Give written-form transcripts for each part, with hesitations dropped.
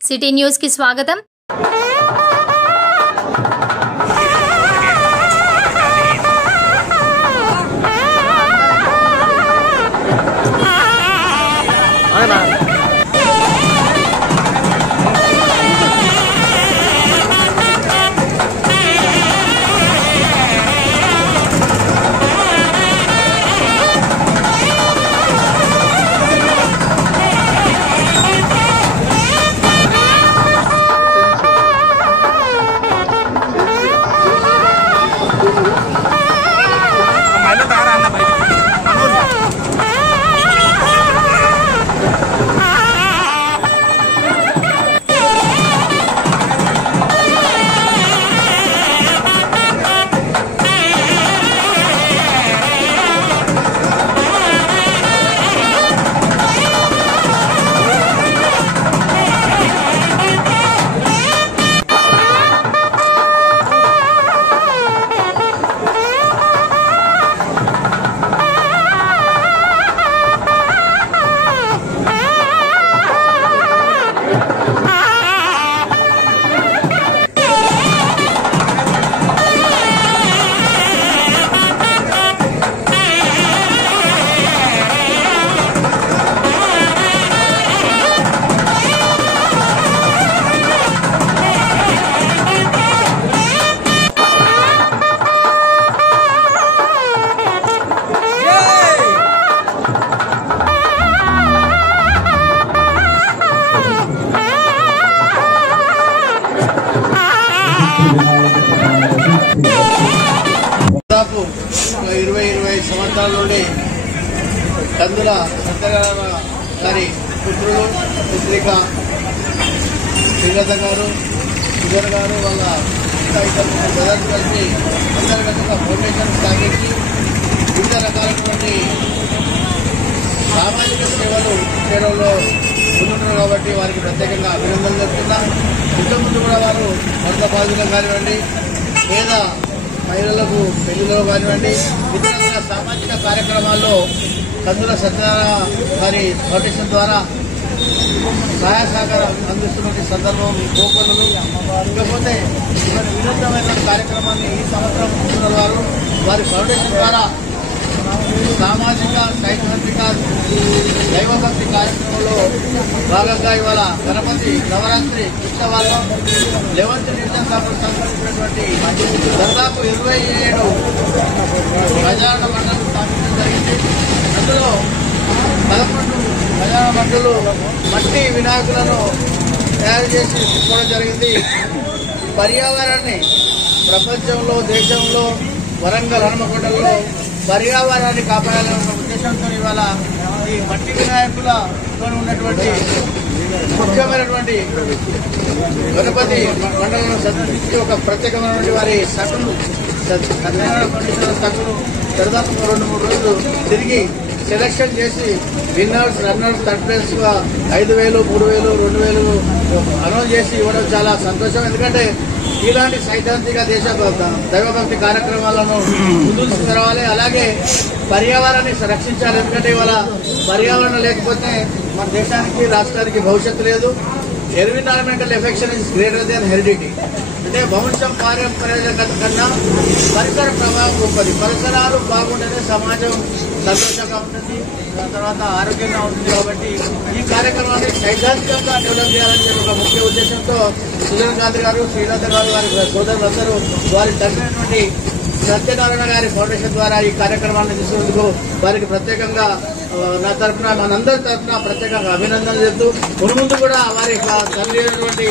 City news కి స్వాగతం। దాదాపు 20-25 సంవత్సరాల నుండి కందుల సత్యనారాయణ గారి పుత్రులు పుత్రిక శ్రీలత గారు సుధర్ గారు వాళ్ళ బ్రదర్స్ కలిసి అంతర్గతంగా ఫౌండేషన్ స్థాపించి వివిధ రకాలైనటువంటి సామాజిక సేవలు చేయడంలో ముందుంటారు కాబట్టి వారికి ప్రత్యేకంగా అభినందనలు చెప్తున్నాం। ఇంతకుముందు కూడా వారు వరద బాధితులు కానివ్వండి లేదా మహిళలకు పెళ్లిలో కానివ్వండి ఇతర సామాజిక కార్యక్రమాల్లో కందుల సత్యనారాయణ గారి ఫౌండేషన్ ద్వారా సహాయ సహకారం అందిస్తున్న సందర్భం కోకొల్లు ఇకపోతే వినూత్నమైన కార్యక్రమాన్ని ఈ సంవత్సరం ముందున్న వారి ఫౌండేషన్ ద్వారా సామాజిక సైద్ధాంతిక దైవభక్తి కార్యక్రమంలో భాగంగా ఇవాళ గణపతి నవరాత్రి ఉత్సవాల్లో 11th డివిజన్ సంబంధించినటువంటి దాదాపు 27 ప్రజారణ మండలం స్థాపించడం జరిగింది। అందులో 11 ప్రజారణ మండలు మట్టి వినాయకులను తయారు చేసి తీసుకోవడం జరిగింది। పర్యావరణాన్ని ప్రపంచంలో దేశంలో వరంగల్ హనుమకొండలో పర్యావరణాన్ని కాపాడాలన్న ఉద్దేశంతో ఇవాళ ఈ మట్టి వినాయకులతో ఉన్నటువంటి ముఖ్యమైనటువంటి గణపతి మండలంలో సందర్శించి ఒక ప్రత్యేకమైనటువంటి వారి సభలు సత్యనారాయణ ఫౌండేషన్ సభలు దాదాపు 2-3 రోజులు తిరిగి సెలక్షన్ చేసి విన్నర్స్ రన్నర్స్ థర్డ్ ప్లేస్ గా 5,000, 3,000, 2,000 అనౌన్స్ చేసి ఇవ్వడం చాలా సంతోషం। ఎందుకంటే ఇలాంటి సైద్ధాంతిక దైవభక్తి కార్యక్రమాలను ముందుకు తీసుకురావాలి, అలాగే పర్యావరణాన్ని రక్షించాలి। ఎందుకంటే ఇవాళ పర్యావరణం లేకపోతే మన దేశానికి రాష్ట్రానికి భవిష్యత్తు లేదు। Environmental affection is greater than heredity, అంటే వంశం పారంపర్యత కన్నా పరిసర ప్రభావం గొప్పది। పరిసరాలు బాగుంటేనే సమాజం సంతోషంగా ఉంటుంది, దాని తర్వాత ఆరోగ్యంగా ఉంటుంది। కాబట్టి ఈ కార్యక్రమాన్ని సైద్ధాంతికంగా డెవలప్ చేయాలని చెప్పి ఒక ముఖ్య ఉద్దేశంతో సుధీర్ గాంధీ గారు శ్రీలత గారు వారి సోదరులందరూ వారి తగినటువంటి సత్యనారాయణ గారి ఫౌండేషన్ ద్వారా ఈ కార్యక్రమాన్ని తీసుకున్నందుకు వారికి ప్రత్యేకంగా నా తరఫున మనందరి తరఫున ప్రత్యేకంగా అభినందనలు చెప్తూ ముందు కూడా వారి తండ్రి అయినటువంటి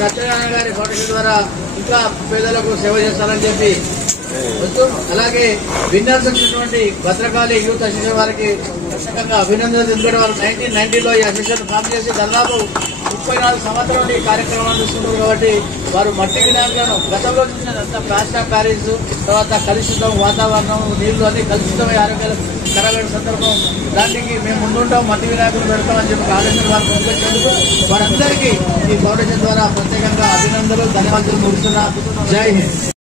సత్యనారాయణ గారి ఫౌండేషన్ ద్వారా ఇంకా పేదలకు సేవ చేస్తారని చెప్పి వస్తూ, అలాగే విన్నర్స్ వచ్చినటువంటి భద్రకాళి యూత్ అసోసియేషన్ వారికి ప్రత్యేకంగా అభినందనలు ఎందుకంటే వారు 1990లో ఈ అసోసియేషన్ ఫామ్ చేసి దాదాపు 34 సంవత్సరాలు ఈ కార్యక్రమాన్ని చూస్తున్నారు కాబట్టి వారు మట్టి వినాయకులను గతంలో చూసినంత ప్లాస్టిక్ ప్యారిస్ తర్వాత కలుషితం వాతావరణం నీళ్లు అన్ని కలుషితమై ఆరోగ్యకరమైన సందర్భం దానికి మేము ముందుంటాం మట్టి వినాయకులు పెడతామని చెప్పి ఆలోచన వారు ముందుకొచ్చేందుకు వారందరికీ ఈ ఫౌండేషన్ ద్వారా ప్రత్యేకంగా అభినందనలు ధన్యవాదాలు ముగిస్తున్నా। జై హింద్।